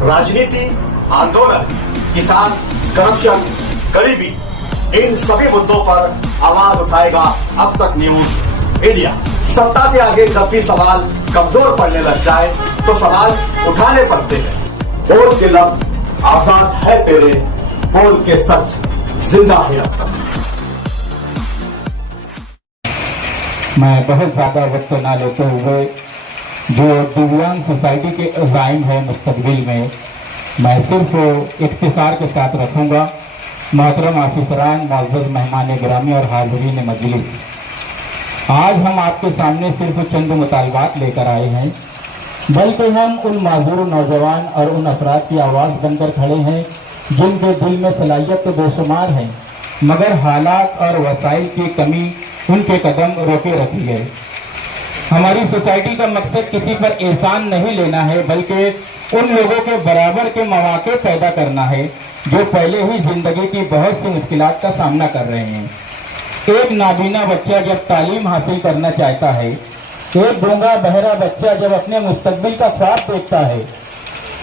राजनीति, आंदोलन, किसान, करप्शन, गरीबी, इन सभी मुद्दों पर आवाज उठाएगा अब तक न्यूज इंडिया। सत्ता के आगे जब भी सवाल कमजोर पड़ने लग जाए तो सवाल उठाने पड़ते हैं। बोल के लफ्ज आजाद है तेरे, बोल के सच जिंदा है अब तक। मैं बहुत ज़्यादा वक्त ना लेते हुए जो दिव्यांग सोसाइटी के अज़ाइम है मुस्तकबिल में, मैं सिर्फ इख्तिसार के साथ रखूँगा। मोहतरम आफिसरान, मुअज़्ज़ज़ मेहमान गिरामी और हाज़रीन मजलिस, आज हम आपके सामने सिर्फ चंद मुतालबात लेकर आए हैं, बल्कि हम उन माजूर नौजवान और उन अफराद की आवाज़ बनकर खड़े हैं जिनके दिल में सलाहियत तो बेशुमार है, मगर हालात और वसाइल की कमी उनके कदम रोके रखी है। हमारी सोसाइटी का मकसद किसी पर एहसान नहीं लेना है, बल्कि उन लोगों के बराबर के मौके पैदा करना है जो पहले ही जिंदगी की बहुत सी मुश्किलात का सामना कर रहे हैं। एक नाबीना बच्चा जब तालीम हासिल करना चाहता है, एक गूंगा बहरा बच्चा जब अपने मुस्तकबिल का ख्वाब देखता है,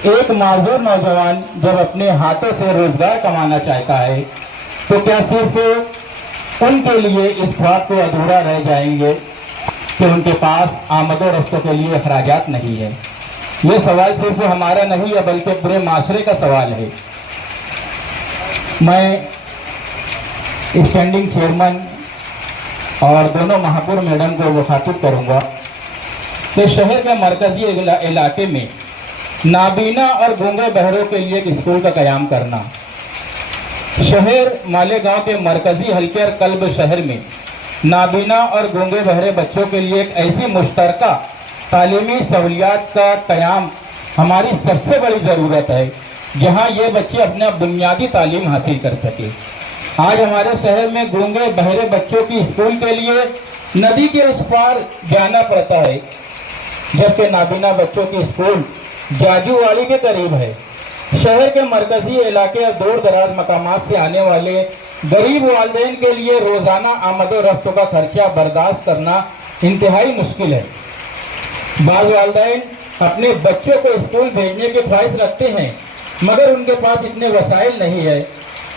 एक माजूर नौजवान जब अपने हाथों से रोजगार कमाना चाहता है, तो क्या सिर्फ उनके लिए इस ख्वाब को अधूरा रह जाएंगे कि उनके पास आमदो रफ्तों के लिए अखराजात नहीं है? ये सवाल सिर्फ हमारा नहीं है, बल्कि पूरे माशरे का सवाल है। मैं स्टैंडिंग चेयरमैन और दोनों महापुर मैडम को मुखातिब करूंगा कि शहर के मरकजी इलाके में नाबीना और गूंगे बहरों के लिए एक स्कूल का क़याम करना, शहर मालेगांव के मरकजी हल्के और कल्ब शहर में नाबीना और गूंगे बहरे बच्चों के लिए एक ऐसी मुश्तरका तालीमी सहूलियात का क़याम हमारी सबसे बड़ी ज़रूरत है, जहां ये बच्चे अपना बुनियादी तालीम हासिल कर सके। आज हमारे शहर में गूंगे बहरे बच्चों की स्कूल के लिए नदी के उस पार जाना पड़ता है, जबकि नाबीना बच्चों की स्कूल जाजूवाड़ी के करीब है। शहर के मरकजी इलाके और दूर दराज मकामात से आने वाले गरीब वालिदैन के लिए रोज़ाना आमदो रफ्त का खर्चा बर्दाश्त करना इंतहाई मुश्किल है। बाज़ वालिदैन अपने बच्चों को स्कूल भेजने की ख्वाहिश रखते हैं, मगर उनके पास इतने वसाइल नहीं है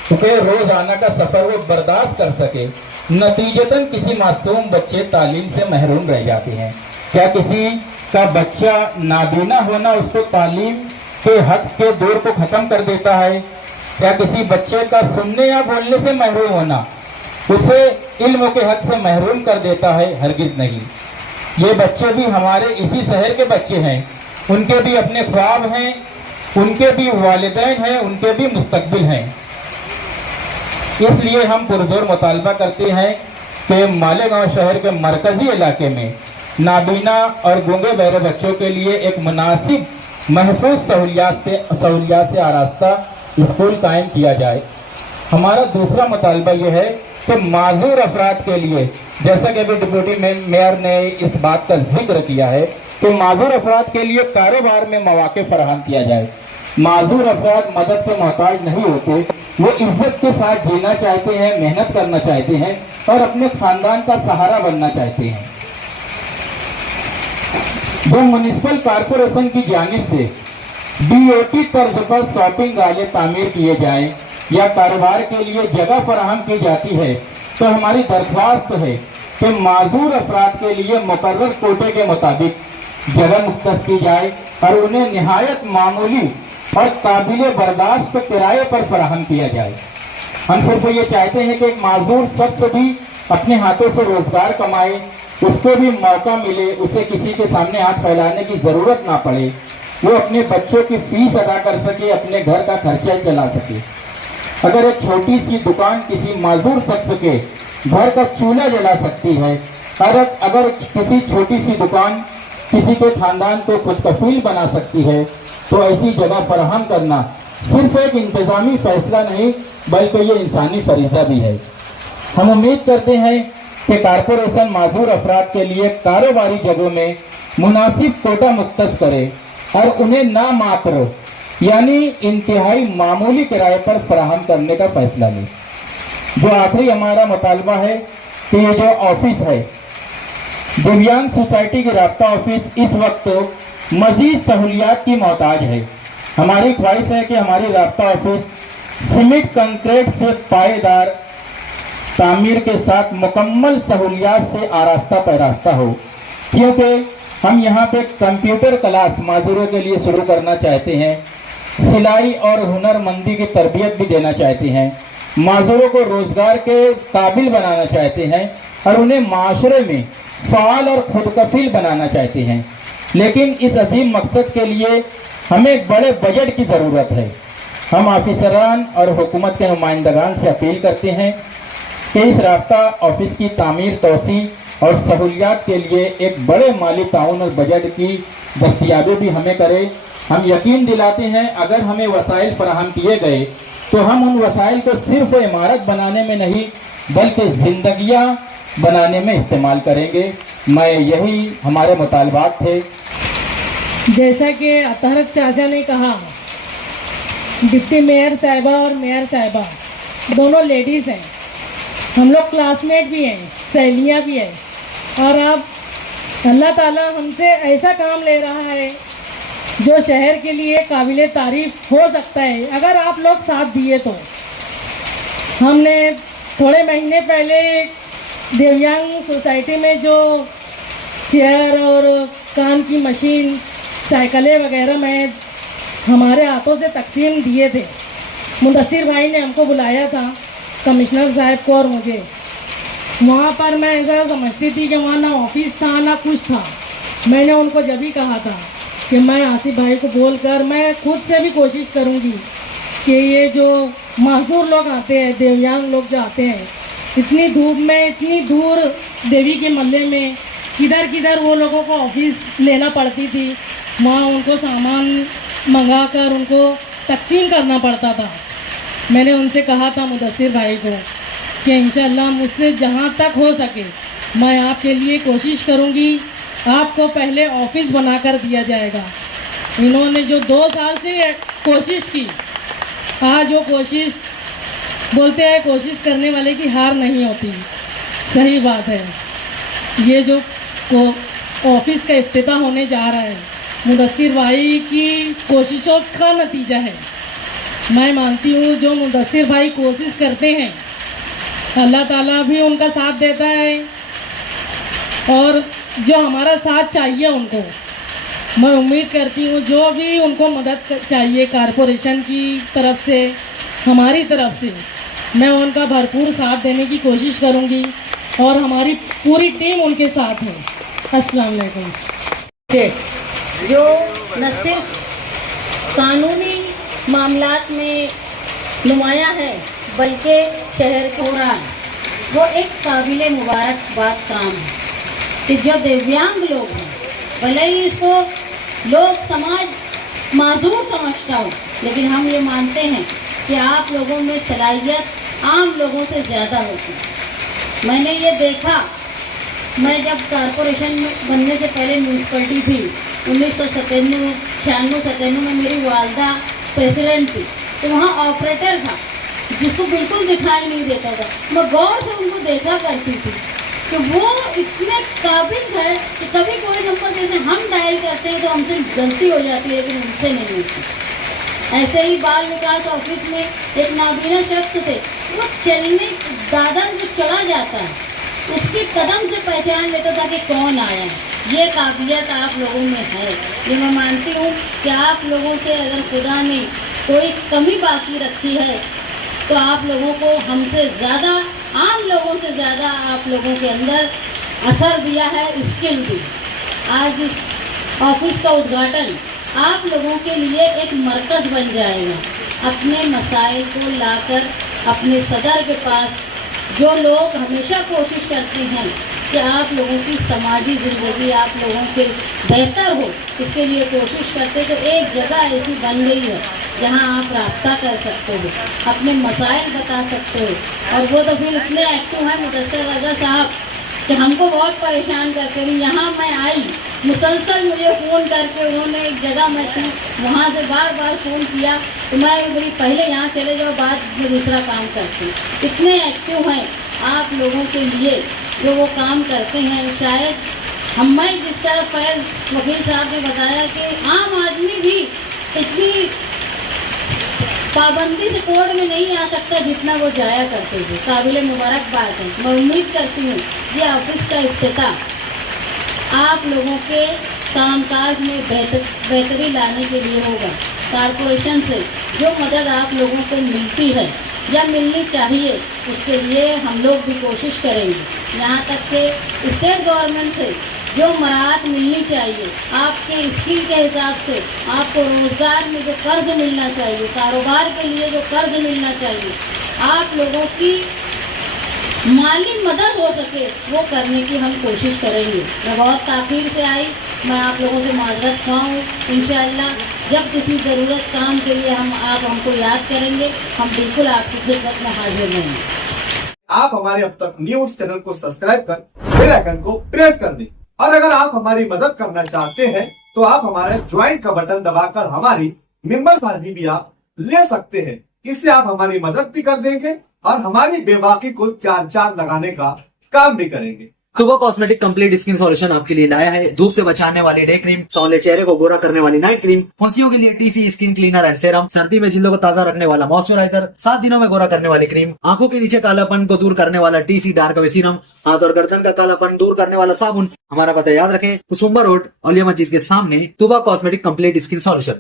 क्योंकि रोज़ाना का सफ़र वो बर्दाश्त कर सके। नतीजतन किसी मासूम बच्चे तालीम से महरूम रह जाते हैं। क्या किसी का बच्चा नाबीना होना उसको तालीम के हक के दौर को ख़त्म कर देता है? क्या किसी बच्चे का सुनने या बोलने से महरूम होना उसे इल्म के हक से महरूम कर देता है? हरगिज़ नहीं। ये बच्चे भी हमारे इसी शहर के बच्चे हैं, उनके भी अपने ख्वाब हैं, उनके भी वालिदैन हैं, उनके भी मुस्तकबिल हैं। इसलिए हम पुरजोर मुतालबा करते हैं कि मालेगांव शहर के मरकजी इलाके में नाबीना और गूंगे बहरे बच्चों के लिए एक मुनासिब महफूज सहूलियात से आरास्ता स्कूल कायम किया जाए। हमारा दूसरा मुतालबा यह है कि माजूर अफराद के लिए, जैसा कि अभी डिप्टी मेयर ने इस बात का जिक्र किया है, तो माजूर अफराद के लिए कारोबार में मौके फराहम किया जाए। माजूर अफराद मदद के मोहताज नहीं होते, वो इज्जत के साथ जीना चाहते हैं, मेहनत करना चाहते हैं और अपने खानदान का सहारा बनना चाहते हैं। जो म्युनिसिपल कॉरपोरेशन की जानिब से BOT तर्ज पर शॉपिंग गाले तामीर किए जाएं या कारोबार के लिए जगह फराहम की जाती है, तो हमारी दरख्वास्त है कि माजूर अफराद के लिए मुकर्रर कोटे के मुताबिक जगह मुख्तस की जाए और उन्हें निहायत मामूली और काबिल बर्दाश्त किराए पर फराहम किया जाए। हम सिर्फ ये चाहते हैं कि एक माजूर शख्स भी अपने हाथों से रोजगार कमाए, उसको भी मौका मिले, उसे किसी के सामने हाथ फैलाने की ज़रूरत ना पड़े, वो अपने बच्चों की फीस अदा कर सके, अपने घर का खर्चा चला सके। अगर एक छोटी सी दुकान किसी माजूर शख्स के घर का चूल्हा जला सकती है, अगर किसी छोटी सी दुकान किसी के खानदान को खुद कफील बना सकती है, तो ऐसी जगह फराहम करना सिर्फ एक इंतज़ामी फैसला नहीं, बल्कि ये इंसानी फरीज़ा भी है। हम उम्मीद करते हैं कि कॉरपोरेशन माजूर अफराद के लिए कारोबारी जगहों में मुनासिब कोटा मुख्तस करे और उन्हें ना मात्र यानी इंतहाई मामूली किराए पर फराहम करने का फैसला ले। जो आखिरी हमारा मुतालबा है कि ये जो ऑफिस है दिव्यांग सोसाइटी की राब्ता ऑफिस इस वक्त मजीद सहूलियात की मोहताज है। हमारी ख्वाहिश है कि हमारी राब्ता ऑफिस सीमेंट कंक्रीट से पायेदार तामीर के साथ मुकम्मल सहूलियात से आरास्ता पैरास्ता हो, क्योंकि हम यहाँ पे कंप्यूटर क्लास माजूरों के लिए शुरू करना चाहते हैं, सिलाई और हुनरमंदी की तरबियत भी देना चाहते हैं, माजूरों को रोजगार के काबिल बनाना चाहते हैं और उन्हें माशरे में फ़ाल और खुद कफील बनाना चाहते हैं। लेकिन इस अजीम मकसद के लिए हमें एक बड़े बजट की ज़रूरत है। हम ऑफिसरान और हुकूमत के नुमाइंदगान से अपील करते हैं कि इस राब्ता ऑफिस की तामीर, तोसी और सहूलियात के लिए एक बड़े माली ताउन और बजट की दस्तियाबी भी हमें करे। हम यकीन दिलाते हैं अगर हमें वसाइल फराहम किए गए तो हम उन वसाइल को सिर्फ इमारत बनाने में नहीं बल्कि ज़िंदगियाँ बनाने में इस्तेमाल करेंगे। मैं यही हमारे मुतालबात थे। जैसा कि अतहरक चाचा ने कहा, डिप्टी मेयर साहिबा और मेयर साहिबा दोनों लेडीज़ हैं, हम लोग क्लासमेट भी हैं, सहेलियाँ भी हैं, और अब अल्लाह ताला हमसे ऐसा काम ले रहा है जो शहर के लिए काबिल तारीफ हो सकता है अगर आप लोग साथ दिए तो। हमने थोड़े महीने पहले दिव्यांग सोसाइटी में जो चेयर और काम की मशीन, साइकिलें वगैरह मैं हमारे हाथों से तकसीम दिए थे। मुदस्सिर भाई ने हमको बुलाया था, कमिश्नर साहब को और मुझे। वहाँ पर मैं ऐसा समझती थी कि वहाँ ना ऑफिस था ना कुछ था। मैंने उनको जब भी कहा था कि मैं आसिफ भाई को बोलकर मैं खुद से भी कोशिश करूँगी कि ये जो माजूर लोग आते हैं, दिव्यांग लोग जो आते हैं, इतनी धूप में, इतनी दूर देवी के मल्ले में, किधर किधर वो लोगों को ऑफिस लेना पड़ती थी, वहाँ उनको सामान मंगा कर उनको तकसीम करना पड़ता था। मैंने उनसे कहा था मुदस्सिर भाई को कि इंशाअल्लाह मुझसे जहाँ तक हो सके मैं आपके लिए कोशिश करूँगी, आपको पहले ऑफिस बनाकर दिया जाएगा। इन्होंने जो 2 साल से कोशिश की, आज वो कोशिश, बोलते हैं कोशिश करने वाले की हार नहीं होती, सही बात है। ये जो ऑफिस का इफ्तिताह होने जा रहा है मुदस्सिर भाई की कोशिशों का नतीजा है। मैं मानती हूँ जो मुदस्सिर भाई कोशिश करते हैं अल्लाह ताला भी उनका साथ देता है, और जो हमारा साथ चाहिए उनको, मैं उम्मीद करती हूँ जो भी उनको मदद चाहिए कारपोरेशन की तरफ से, हमारी तरफ से, मैं उनका भरपूर साथ देने की कोशिश करूँगी और हमारी पूरी टीम उनके साथ है। अस्सलाम वालेकुम। जो न सिर्फ कानूनी मामलात में नुमाया है बल्कि शहर के दौरान वो एक काबिल मुबारकबाद काम है कि जो दिव्यांग लोग हैं, भले ही इसको लोग समाज माजूर समझता हो, लेकिन हम ये मानते हैं कि आप लोगों में सलाहियत आम लोगों से ज़्यादा होती है। मैंने ये देखा, मैं जब कारपोरेशन में बनने से पहले म्यूनसिपलिटी थी 1997 में, मेरी वालदा प्रेसिडेंट थी, तो वहाँ ऑपरेटर था जिसको बिल्कुल दिखाई नहीं देता था। मैं गौर से उनको देखा करती थी कि वो इतने काबिल है कि कभी कोई नंबर जैसे हम डायल करते हैं तो हमसे गलती हो जाती है, लेकिन उनसे नहीं होती। ऐसे ही बाल विकास ऑफिस में एक नाबीना शख्स थे, वो चलने दादा जो चला जाता है उसकी कदम से पहचान लेता था कि कौन आया है। ये काबिलियत आप लोगों में है। ये मैं मानती हूँ कि आप लोगों से अगर खुदा ने कोई कमी बाकी रखी है तो आप लोगों को हमसे ज़्यादा, आम लोगों से ज़्यादा आप लोगों के अंदर असर दिया है, स्किल दी। आज इस ऑफिस का उद्घाटन आप लोगों के लिए एक मरकज़ बन जाएगा। अपने मसाइल को लाकर अपने सदर के पास, जो लोग हमेशा कोशिश करते हैं कि आप लोगों की समाजी ज़िंदगी आप लोगों के बेहतर हो, इसके लिए कोशिश करते, तो एक जगह ऐसी बन गई है जहां आप राब्ता कर सकते हो, अपने मसाइल बता सकते हो। और वो तो फिर इतने एक्टिव हैं मुदस्सिर रज़ा साहब कि हमको बहुत परेशान करते हैं। यहाँ मैं आई, मुसलसल मुझे फ़ोन करके उन्होंने, एक जगह मैं थी वहाँ से बार बार फ़ोन किया तो मैं बोली पहले यहाँ चले जाओ, बाद में दूसरा काम करती। इतने एक्टिव हैं आप लोगों के लिए जो वो काम करते हैं। शायद मैं जिस तरह फैज़ वकील साहब ने बताया कि आम आदमी भी इतनी पाबंदी से कोर्ट में नहीं आ सकता जितना वो जाया करते थे। काबिल मुबारकबाद है। मैं उम्मीद करती हूँ ये ऑफिस का इफ्तिताह आप लोगों के कामकाज में बेहतरी लाने के लिए होगा। कारपोरेशन से जो मदद आप लोगों को मिलती है या मिलनी चाहिए उसके लिए हम लोग भी कोशिश करेंगे। यहाँ तक कि स्टेट गवर्नमेंट से जो मराहत मिलनी चाहिए, आपके स्किल के हिसाब से आपको रोज़गार में जो कर्ज मिलना चाहिए, कारोबार के लिए जो कर्ज मिलना चाहिए, आप लोगों की माली मदद हो सके वो करने की हम कोशिश करेंगे। मैं बहुत ताख़ीर से आई, मैं आप लोगों से माजरत खाऊँ। इंशाअल्लाह जब किसी ज़रूरत काम के लिए आप हमको याद करेंगे, हम बिल्कुल आपकी खिदमत में हाजिर रहेंगे। आप हमारे अब तक न्यूज चैनल को सब्सक्राइब कर बेल आइकन को प्रेस कर दें। और अगर आप हमारी मदद करना चाहते हैं तो आप हमारे ज्वाइन का बटन दबाकर हमारी मेंबर साझी भी आप ले सकते हैं। इससे आप हमारी मदद भी कर देंगे और हमारी बेबाकी को चार चांद लगाने का काम भी करेंगे। तुबा कॉस्मेटिक कंप्लीट स्किन सॉल्यूशन आपके लिए लाया है धूप से बचाने वाली डे क्रीम, सौंले चेहरे को गोरा करने वाली नाइट क्रीम, फुंसियों के लिए TC skin cleaner and serum, सर्दी में जिल्दों को ताजा रखने वाला मॉइस्चराइजर, 7 दिनों में गोरा करने वाली क्रीम, आंखों के नीचे कालापन को दूर करने वाला टीसी डार्क वे सीरम, हाथ और गर्दन का कालापन दूर करने वाला साबुन। हमारा पता याद रखें, कुसुम्बा रोड, औलिया मस्जिद के सामने, तुबा कॉस्मेटिक कंप्लीट स्किन सॉल्यूशन।